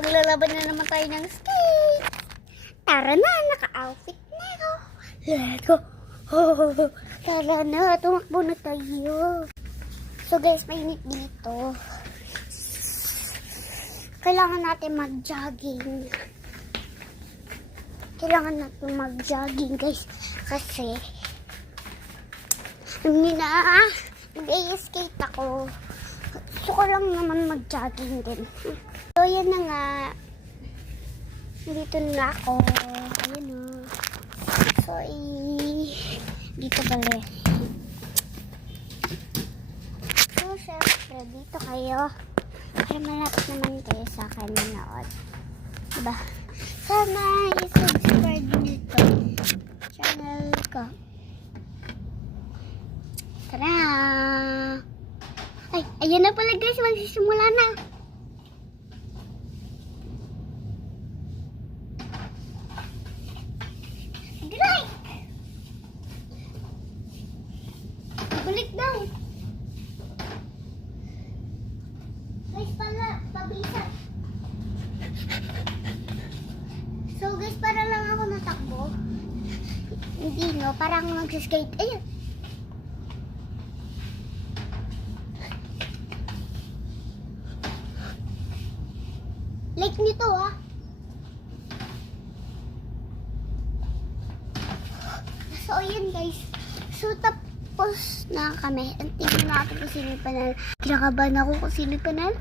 Maglalaban na naman tayo ng skate. Tara na, naka-outfit na ako. Let's go. Tara na, tumakbo na tayo. So guys, mainit dito. Kailangan natin mag-jogging. Guys. Kasi, hindi na, mag-skate ako. Gusto ko lang naman mag-jogging din. So, yan na nga. Dito na ako. Ayun o. So, dito pala. So, syempre, dito kayo. Para malapit naman kayo sa akin manood. Diba? Sana i-subscribe nito channel ko. Tara! Ay, ayun na pala guys. Magsisimula na. Balik daw. Guys, pala, pabilisan. So guys, para lang ako natakbo. Hindi no, parang mag-skate. Ayun. Like nito ah. So ayun guys. So tapos na kami. Tignan natin kung sino yung panalo. Kinakabahan ako kung sino yung panalo.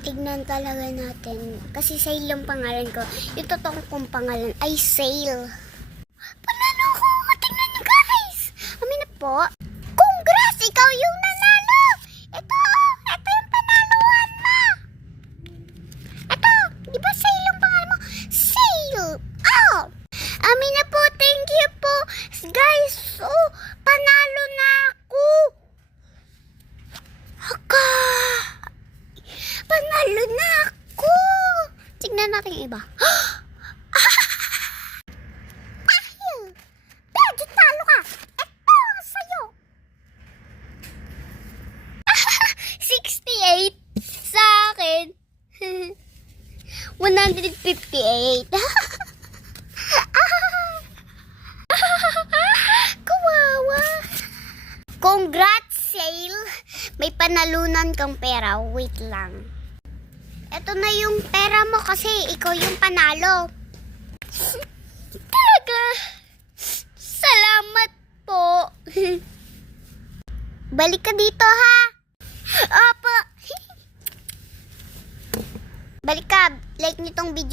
Tignan talaga natin. Kasi Sale yung pangalan ko. Yung totoong kong pangalan ay Sale. Panalo ko! Tignan nyo guys! Amin na po. Congrats! Ikaw yung nanalo! Ito yung panaluhan mo! Ito! Di ba Sale yung pangalan mo? Sale! Oh! Amin na po! Thank you po! Guys! Oh! Panalo na ako! Haka! Panalo na ako! Tignan natin yung iba. Medyo talo ka! Ito sa'yo! 68 sa akin. 158. Kawawa. Congrats, Sale. May panalunan kang pera. Wait lang. Ito na yung pera mo kasi ikaw yung panalo. Talaga. Salamat po. Balik ka dito ha. Opo. Balik ka. Like nitong video.